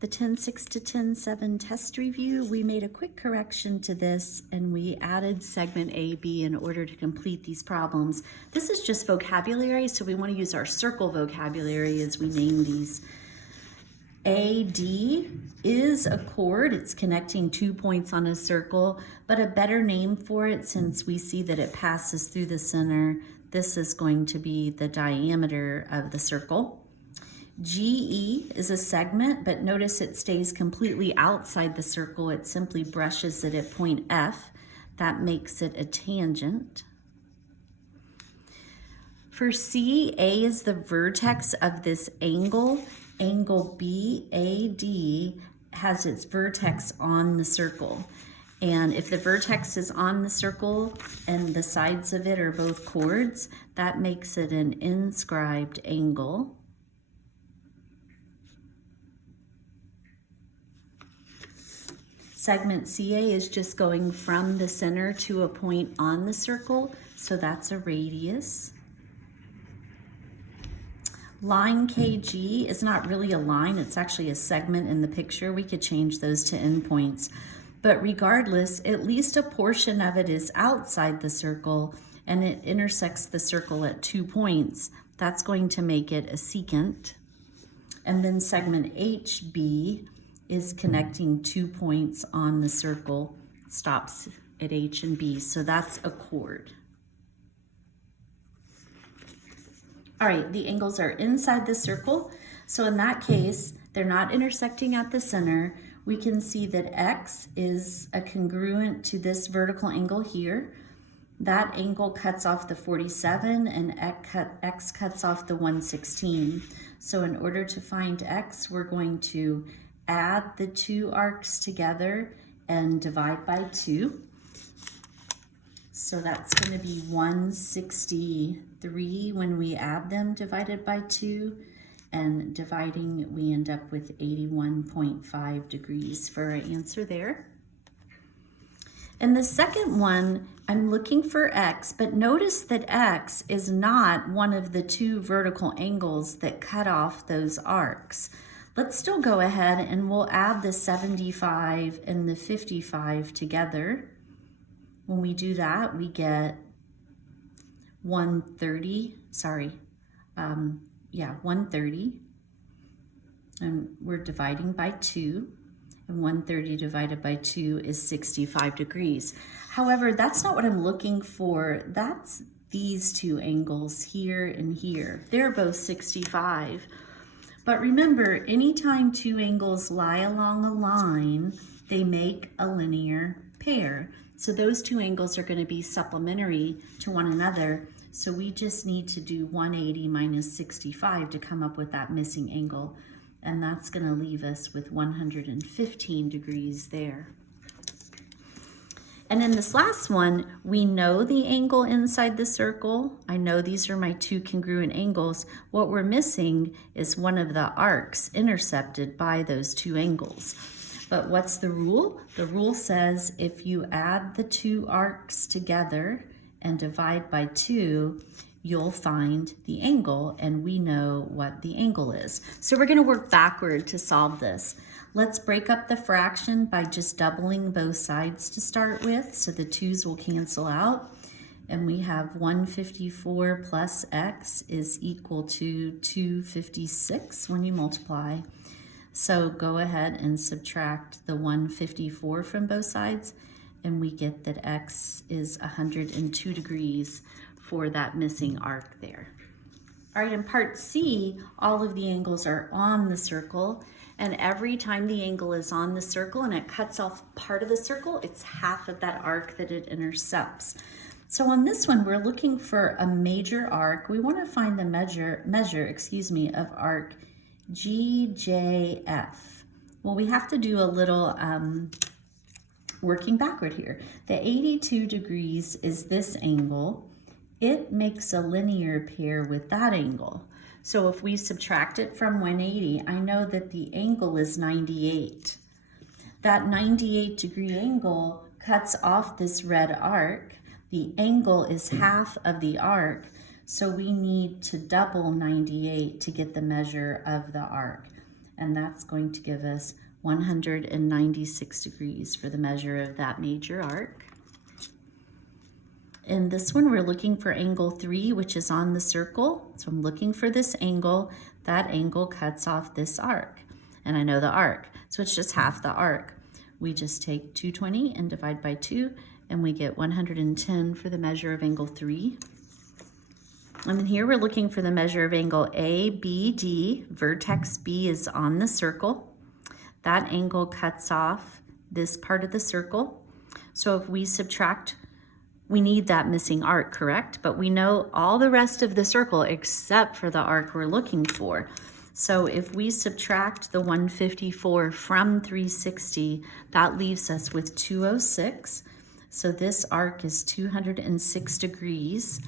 The 10.6 to 10.7 test review, we made a quick correction to this and we added segment A, B in order to complete these problems. This is just vocabulary, so we want to use our circle vocabulary as we name these. AD is a chord. It's connecting 2 points on a circle, but a better name for it, since we see that it passes through the center, this is going to be the diameter of the circle. GE is a segment, but notice it stays completely outside the circle. It simply brushes it at point F. That makes it a tangent. For C, A is the vertex of this angle. Angle BAD has its vertex on the circle. And if the vertex is on the circle and the sides of it are both chords, that makes it an inscribed angle. Segment CA is just going from the center to a point on the circle, so that's a radius. Line KG is not really a line, it's actually a segment in the picture. We could change those to endpoints. But regardless, at least a portion of it is outside the circle and it intersects the circle at 2 points. That's going to make it a secant. And then segment HB is connecting 2 points on the circle, stops at H and B, so that's a chord. All right, the angles are inside the circle, so in that case, they're not intersecting at the center. We can see that X is a congruent to this vertical angle here. That angle cuts off the 47 and X cuts off the 116. So in order to find X, we're going to add the two arcs together and divide by 2. So that's going to be 163 when we add them divided by 2. And dividing, we end up with 81.5 degrees for our answer there. And the second one, I'm looking for X, but notice that X is not one of the two vertical angles that cut off those arcs. Let's still go ahead and we'll add the 75 and the 55 together. When we do that, we get 130, 130. And we're dividing by 2. And 130 divided by 2 is 65 degrees. However, that's not what I'm looking for. That's these two angles here and here. They're both 65. But remember, anytime two angles lie along a line, they make a linear pair. So those two angles are going to be supplementary to one another. So we just need to do 180 minus 65 to come up with that missing angle. And that's going to leave us with 115 degrees there. And in this last one, we know the angle inside the circle. I know these are my two congruent angles. What we're missing is one of the arcs intercepted by those two angles. But what's the rule? The rule says if you add the two arcs together and divide by 2, you'll find the angle, and we know what the angle is. So we're going to work backward to solve this. Let's break up the fraction by just doubling both sides to start with, so the 2's will cancel out. And we have 154 plus x is equal to 256 when you multiply. So go ahead and subtract the 154 from both sides, and we get that x is 102 degrees for that missing arc there. All right, in part C, all of the angles are on the circle, and every time the angle is on the circle and it cuts off part of the circle, it's half of that arc that it intercepts. So on this one, we're looking for a major arc. We want to find the measure of arc GJF. Well, we have to do a little working backward here. The 82 degrees is this angle. It makes a linear pair with that angle. So if we subtract it from 180, I know that the angle is 98. That 98 degree angle cuts off this red arc. The angle is half of the arc, so we need to double 98 to get the measure of the arc. and that's going to give us 196 degrees for the measure of that major arc. In this one, we're looking for angle 3, which is on the circle. So I'm looking for this angle. That angle cuts off this arc, and I know the arc, so it's just half the arc. We just take 220 and divide by 2, and we get 110 for the measure of angle 3. And then here we're looking for the measure of angle ABD. Vertex B is on the circle. That angle cuts off this part of the circle. So if we subtract, we need that missing arc, correct? But we know all the rest of the circle except for the arc we're looking for. So if we subtract the 154 from 360, that leaves us with 206. So this arc is 206 degrees,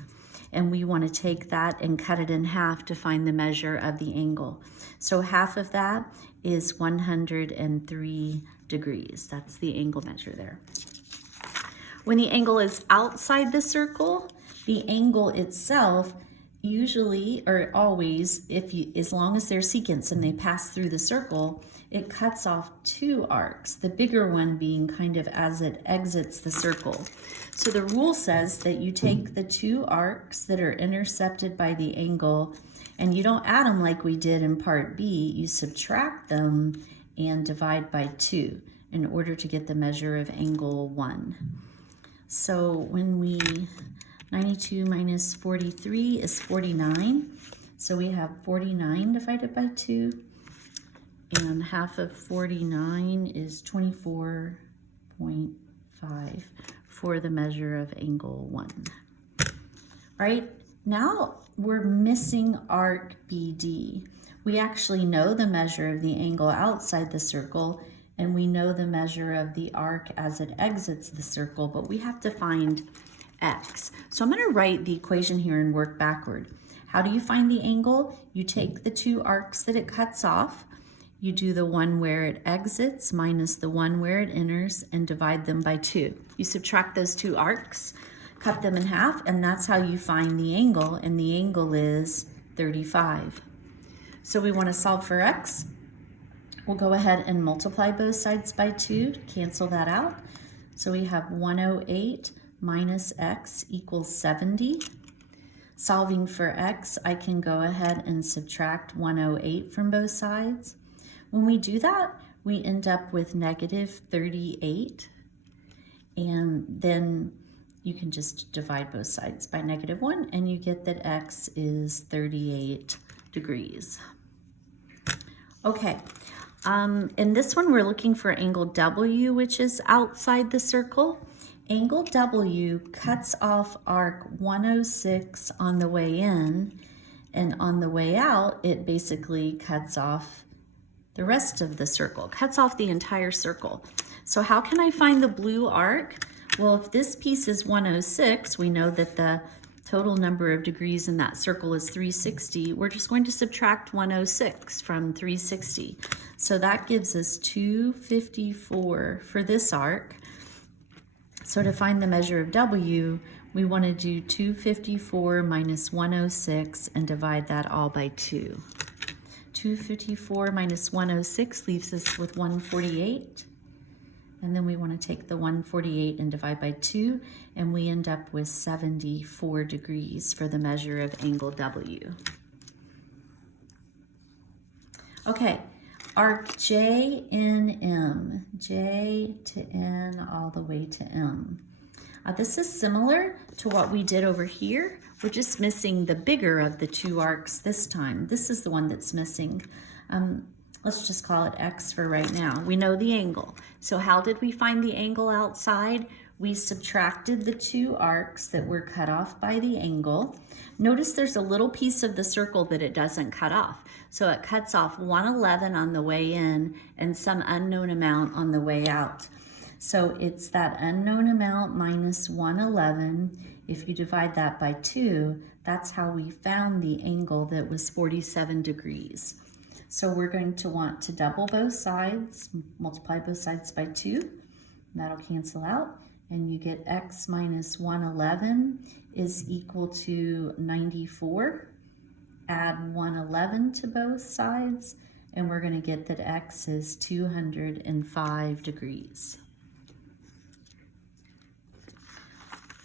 and we want to take that and cut it in half to find the measure of the angle. So half of that is 103 degrees. That's the angle measure there. When the angle is outside the circle, the angle itself usually or always, as long as they're sequenced and they pass through the circle, it cuts off two arcs, the bigger one being kind of as it exits the circle. So the rule says that you take the two arcs that are intercepted by the angle and you don't add them like we did in part B, you subtract them and divide by 2 in order to get the measure of angle 1. So when 92 minus 43 is 49. So we have 49 divided by 2. And half of 49 is 24.5 for the measure of angle 1. Right? Now we're missing arc BD. We actually know the measure of the angle outside the circle, and we know the measure of the arc as it exits the circle, but we have to find X. So I'm going to write the equation here and work backward. How do you find the angle? You take the two arcs that it cuts off, you do the one where it exits minus the one where it enters and divide them by 2. You subtract those two arcs, cut them in half, and that's how you find the angle, and the angle is 35. So we want to solve for X. We'll go ahead and multiply both sides by 2 to cancel that out. So we have 108 minus X equals 70. Solving for X, I can go ahead and subtract 108 from both sides. When we do that, we end up with negative 38. And then you can just divide both sides by negative 1, and you get that X is 38 degrees. Okay. In this one, we're looking for angle W, which is outside the circle. Angle W cuts off arc 106 on the way in, and on the way out, it basically cuts off the rest of the circle, cuts off the entire circle. So how can I find the blue arc? Well, if this piece is 106, we know that the total number of degrees in that circle is 360. We're just going to subtract 106 from 360. So that gives us 254 for this arc. So to find the measure of W, we want to do 254 minus 106 and divide that all by 2. 254 minus 106 leaves us with 148. And then we want to take the 148 and divide by 2, and we end up with 74 degrees for the measure of angle W. Okay, arc JNM, J to N all the way to M. This is similar to what we did over here. We're just missing the bigger of the two arcs this time. This is the one that's missing. Let's just call it X for right now. We know the angle. So how did we find the angle outside? We subtracted the two arcs that were cut off by the angle. Notice there's a little piece of the circle that it doesn't cut off. So it cuts off 111 on the way in and some unknown amount on the way out. So it's that unknown amount minus 111. If you divide that by 2, that's how we found the angle that was 47 degrees. So we're going to want to double both sides, multiply both sides by 2. That'll cancel out, and you get X minus 111 is equal to 94. Add 111 to both sides, and we're going to get that x is 205 degrees.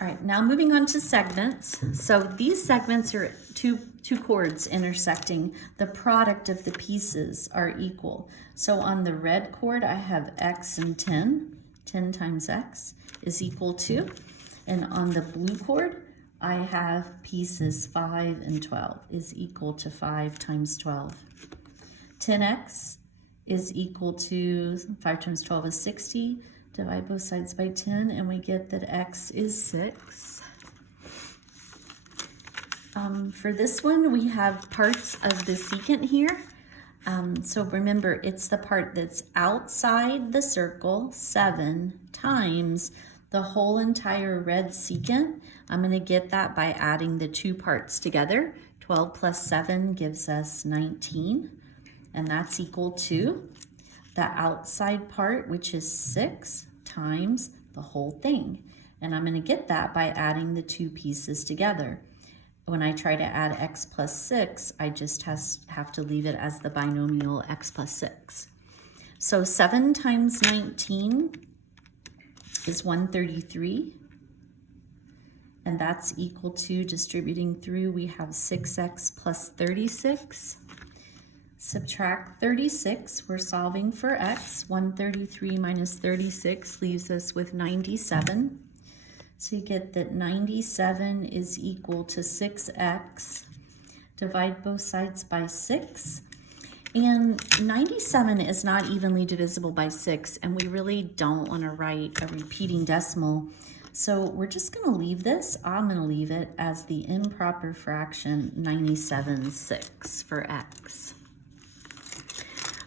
All right, now moving on to segments. So these segments are two chords intersecting. The product of the pieces are equal. So on the red chord, I have x and 10. 10 times x is equal to. And on the blue chord, I have pieces 5 and 12 is equal to 5 times 12. 10x is equal to 5 times 12 is 60. Divide both sides by 10, and we get that x is 6. For this one, we have parts of the secant here. So remember, it's the part that's outside the circle, 7 times the whole entire red secant. I'm going to get that by adding the two parts together. 12 plus 7 gives us 19, and that's equal to the outside part, which is 6 times the whole thing. And I'm going to get that by adding the two pieces together. When I try to add x plus 6, I just have to leave it as the binomial x plus 6. So 7 times 19 is 133. And that's equal to, distributing through, we have 6x plus 36. Subtract 36, we're solving for x. 133 minus 36 leaves us with 97. So you get that 97 is equal to 6x. Divide both sides by 6. And 97 is not evenly divisible by 6, and we really don't want to write a repeating decimal. So we're just going to leave this. I'm going to leave it as the improper fraction 97/6 for x.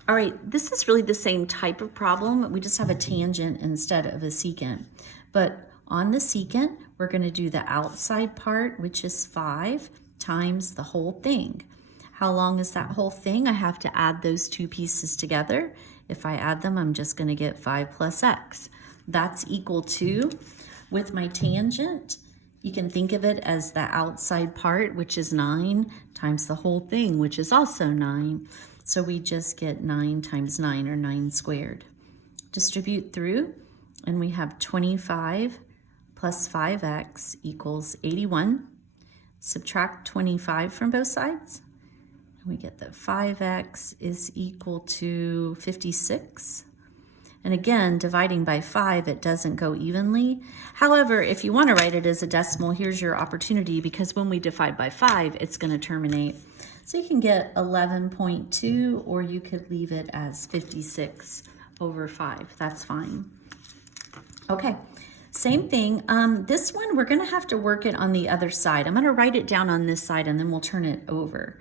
All right, this is really the same type of problem. We just have a tangent instead of a secant. But on the secant, we're going to do the outside part, which is 5 times the whole thing. How long is that whole thing? I have to add those two pieces together. If I add them, I'm just going to get 5 plus x. That's equal to, with my tangent, you can think of it as the outside part, which is 9, times the whole thing, which is also 9. So we just get 9 times 9, or 9 squared. Distribute through, and we have 25 plus 5x equals 81. Subtract 25 from both sides, and we get that 5x is equal to 56. And again, dividing by 5, it doesn't go evenly. However, if you want to write it as a decimal, here's your opportunity, because when we divide by 5, it's going to terminate. So you can get 11.2, or you could leave it as 56 over 5. That's fine. Okay, same thing. This one, we're going to have to work it on the other side. I'm going to write it down on this side, and then we'll turn it over.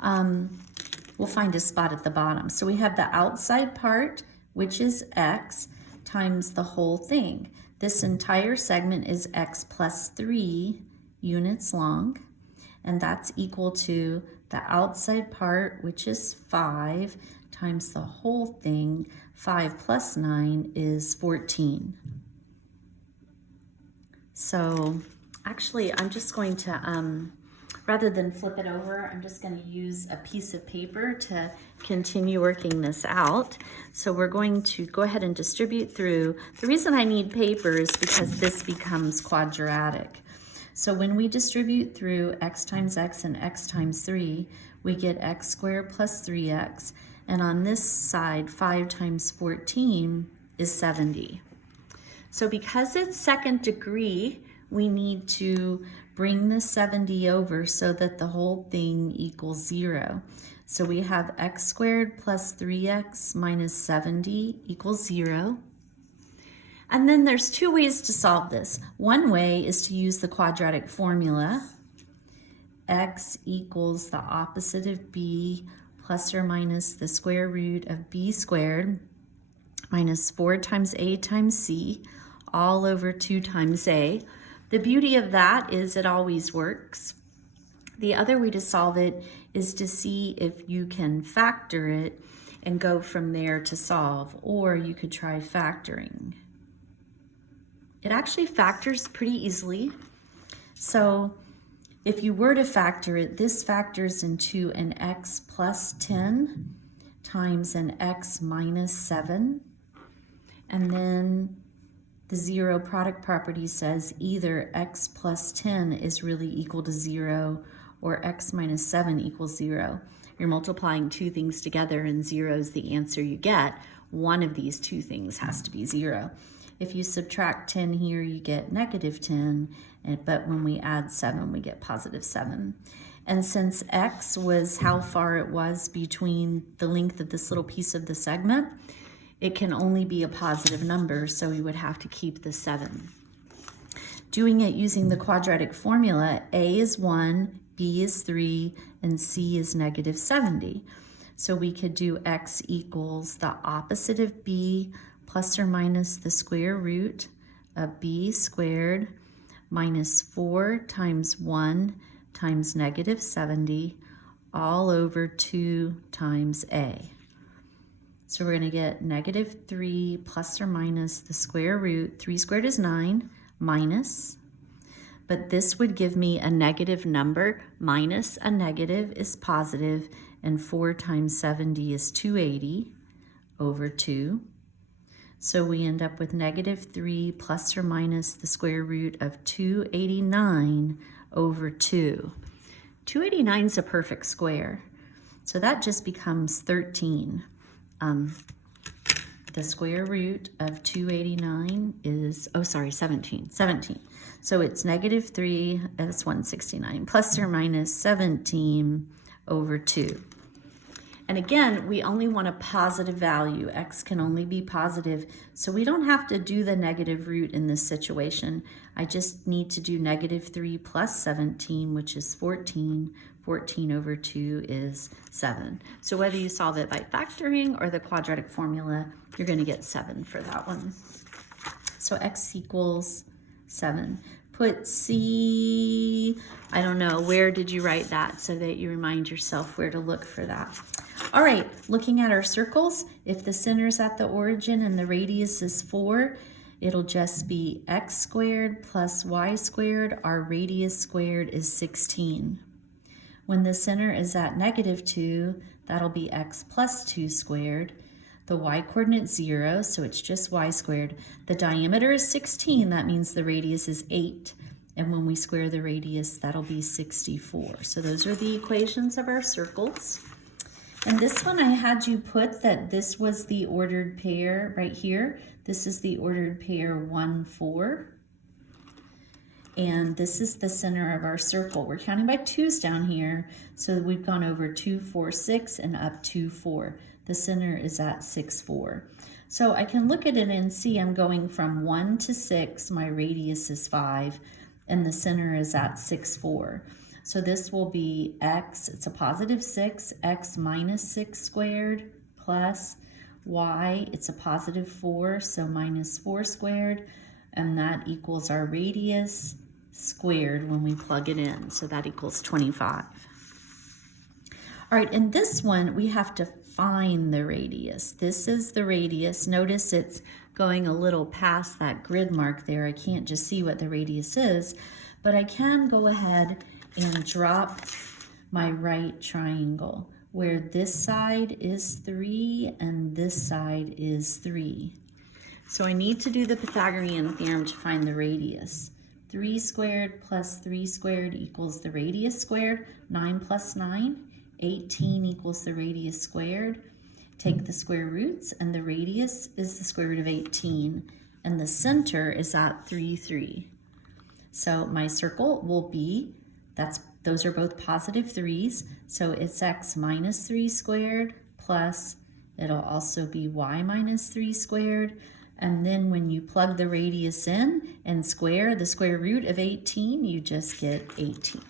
We'll find a spot at the bottom. So we have the outside part, which is x, times the whole thing. This entire segment is x plus 3 units long, and that's equal to the outside part, which is 5, times the whole thing. 5 plus 9 is 14. So actually, I'm just going to, rather than flip it over, I'm just going to use a piece of paper to continue working this out. So we're going to go ahead and distribute through. The reason I need paper is because this becomes quadratic. So when we distribute through x times x and x times 3, we get x squared plus 3x. And on this side, 5 times 14 is 70. So because it's second degree, we need to bring the 70 over so that the whole thing equals 0. So we have x squared plus 3x minus 70 equals 0. And then there's two ways to solve this. One way is to use the quadratic formula. X equals the opposite of b plus or minus the square root of b squared minus 4 times a times c all over 2 times a. The beauty of that is it always works. The other way to solve it is to see if you can factor it and go from there to solve, or you could try factoring. It actually factors pretty easily. So if you were to factor it, this factors into an x plus 10 times an x minus 7. And then the zero product property says either x plus 10 is really equal to 0 or x minus 7 equals 0. You're multiplying two things together and 0 is the answer you get. One of these two things has to be 0. If you subtract 10 here, you get negative 10, but when we add 7, we get positive 7. And since x was how far it was between the length of this little piece of the segment, it can only be a positive number, so we would have to keep the 7. Doing it using the quadratic formula, a is 1, b is 3, and c is negative 70. So we could do x equals the opposite of b plus or minus the square root of b squared minus 4 times 1 times negative 70 all over 2 times a. So we're going to get negative 3 plus or minus the square root. 3 squared is 9 minus, but this would give me a negative number. Minus a negative is positive, and 4 times 70 is 280 over 2. So we end up with negative 3 plus or minus the square root of 289 over 2. 289 is a perfect square, so that just becomes 13. The square root of 289 is, 17. So it's negative 3, that's 169, plus or minus 17 over 2. And again, we only want a positive value. X can only be positive, so we don't have to do the negative root in this situation. I just need to do negative 3 plus 17, which is 14. 14 over 2 is 7. So whether you solve it by factoring or the quadratic formula, you're going to get 7 for that one. So x equals 7. Put C, I don't know, where did you write that so that you remind yourself where to look for that? All right, looking at our circles, if the center's at the origin and the radius is 4, it'll just be x squared plus y squared. Our radius squared is 16. When the center is at negative 2, that'll be x plus 2 squared. The y coordinate's 0, so it's just y squared. The diameter is 16, that means the radius is 8. And when we square the radius, that'll be 64. So those are the equations of our circles. And this one I had you put that this was the ordered pair right here. This is the ordered pair 1, 4. And this is the center of our circle. We're counting by 2's down here, so we've gone over 2, 4, 6 and up 2, 4. The center is at 6, 4. So I can look at it and see I'm going from 1 to 6, my radius is 5, and the center is at 6, 4. So this will be x, it's a positive 6, x minus 6 squared plus y, it's a positive 4, so minus 4 squared, and that equals our radius squared when we plug it in, so that equals 25. All right, in this one, we have to find the radius. This is the radius. Notice it's going a little past that grid mark there. I can't just see what the radius is, but I can go ahead and drop my right triangle where this side is 3 and this side is 3. So I need to do the Pythagorean theorem to find the radius. 3 squared plus 3 squared equals the radius squared. 9 plus 9, 18 equals the radius squared. Take the square roots, and the radius is the square root of 18, and the center is at 3, 3. So my circle will be, those are both positive 3's, so it's x minus 3 squared plus, it'll also be y minus 3 squared, and then when you plug the radius in and square the square root of 18, you just get 18.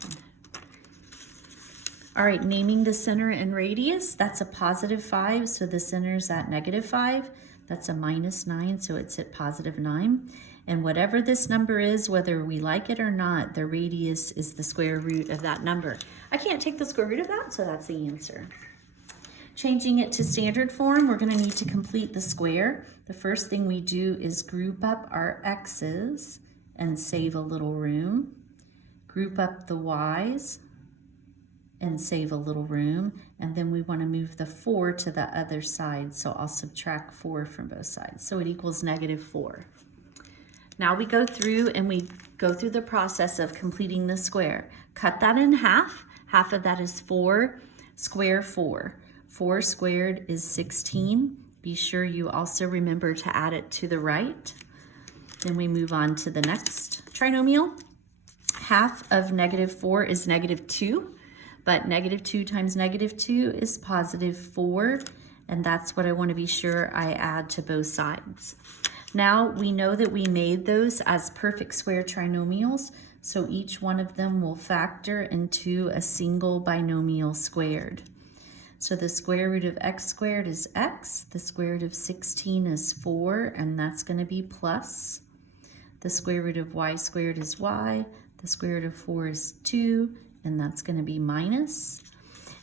All right, naming the center and radius, that's a positive 5, so the center's at negative 5. That's a minus 9, so it's at positive 9. And whatever this number is, whether we like it or not, the radius is the square root of that number. I can't take the square root of that, so that's the answer. Changing it to standard form, we're going to need to complete the square. The first thing we do is group up our x's and save a little room. Group up the y's and save a little room. And then we want to move the 4 to the other side. So I'll subtract 4 from both sides. So it equals -4. Now we go through and we go through the process of completing the square. Cut that in half. Half of that is 4. Square 4. 4 squared is 16. Be sure you also remember to add it to the right. Then we move on to the next trinomial. Half of -4 is -2. But -2 times -2 is +4, and that's what I want to be sure I add to both sides. Now we know that we made those as perfect square trinomials, so each one of them will factor into a single binomial squared. So the square root of x squared is x, the square root of 16 is 4, and that's going to be plus. The square root of y squared is y, the square root of 4 is 2, and that's going to be minus.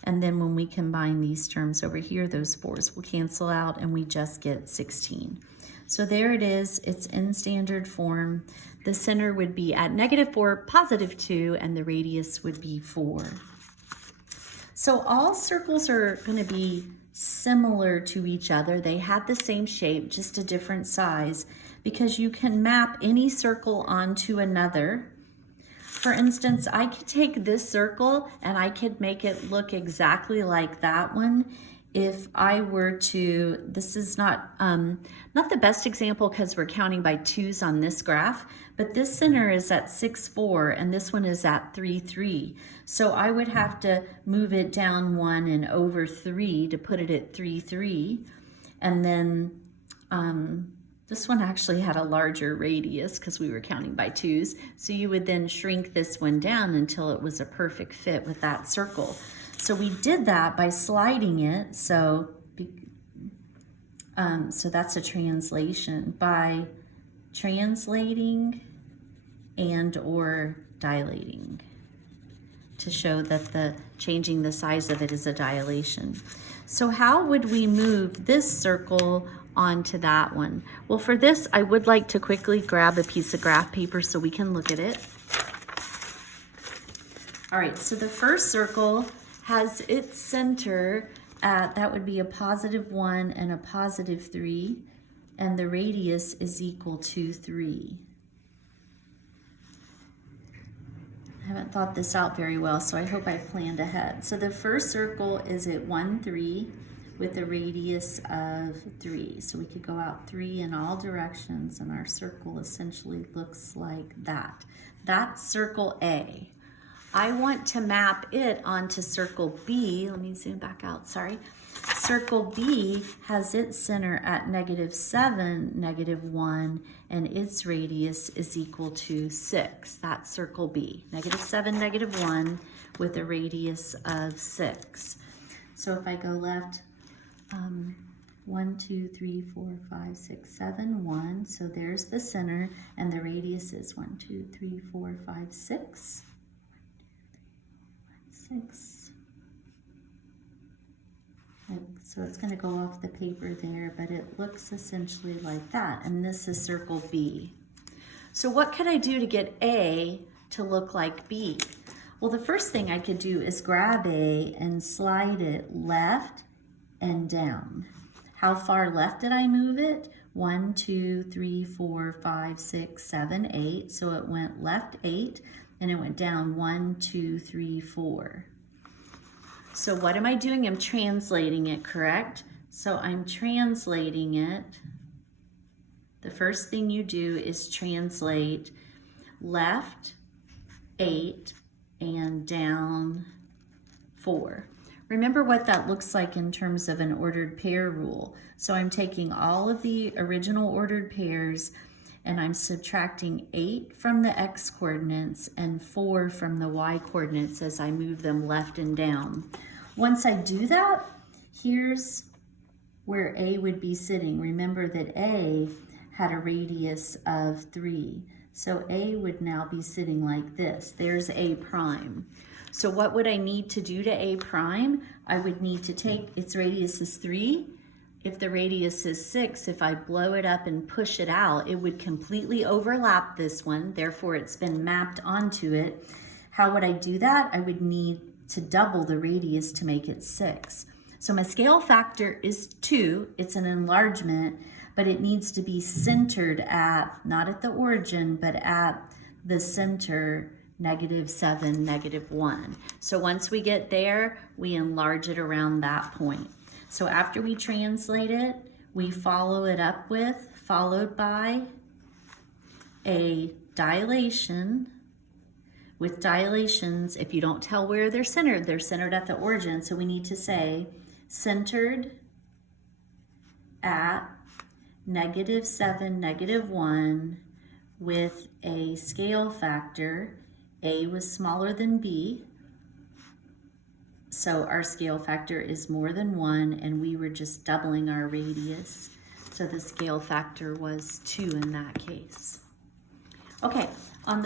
And then when we combine these terms over here, those 4's will cancel out and we just get 16. So there it is, it's in standard form. The center would be at -4, +2, and the radius would be 4. So all circles are going to be similar to each other. They have the same shape, just a different size, because you can map any circle onto another. For instance, I could take this circle and I could make it look exactly like that one if I were to, this is not the best example because we're counting by 2's on this graph, but this center is at 6, 4, and this one is at 3, 3. So I would have to move it down 1 and over 3 to put it at 3, 3. And then this one actually had a larger radius because we were counting by 2's. So you would then shrink this one down until it was a perfect fit with that circle. So we did that by sliding it. So that's a translation. By translating and or dilating to show that changing the size of it is a dilation. So how would we move this circle onto that one? Well, for this, I would like to quickly grab a piece of graph paper so we can look at it. All right, so the first circle has its center at, that would be a +1 and a +3, and the radius is equal to 3. I haven't thought this out very well, so I hope I planned ahead. So the first circle is at 1, 3 with a radius of 3. So we could go out 3 in all directions and our circle essentially looks like that. That's circle A. I want to map it onto circle B. Let me zoom back out, sorry. Circle B has its center at -7, -1, and its radius is equal to 6. That's circle B. -7, -1 with a radius of 6. So if I go left, 1, 2, 3, 4, 5, 6, 7, 1. So there's the center, and the radius is 1, 2, 3, 4, 5, 6. 6. So it's going to go off the paper there, but it looks essentially like that. And this is circle B. So what could I do to get A to look like B? Well, the first thing I could do is grab A and slide it left and down. How far left did I move it? 1, 2, 3, 4, 5, 6, 7, 8. So it went left 8. And it went down 1, 2, 3, 4. So what am I doing? I'm translating it, correct? So I'm translating it. The first thing you do is translate left 8 and down 4. Remember what that looks like in terms of an ordered pair rule. So I'm taking all of the original ordered pairs and I'm subtracting 8 from the x coordinates and 4 from the y coordinates as I move them left and down. Once I do that, here's where A would be sitting. Remember that A had a radius of 3. So A would now be sitting like this. There's A prime. So what would I need to do to A prime? I would need to take, its radius is 3. If the radius is 6, if I blow it up and push it out, it would completely overlap this one. Therefore, it's been mapped onto it. How would I do that? I would need to double the radius to make it 6. So my scale factor is 2. It's an enlargement, but it needs to be centered at, not at the origin, but at the center, -7, -1. So once we get there, we enlarge it around that point. So after we translate it, we follow it up with, followed by a dilation. With dilations, if you don't tell where they're centered at the origin. So we need to say centered at -7, -1 with a scale factor. A was smaller than B, so our scale factor is more than 1, and we were just doubling our radius. So the scale factor was 2 in that case. Okay, on the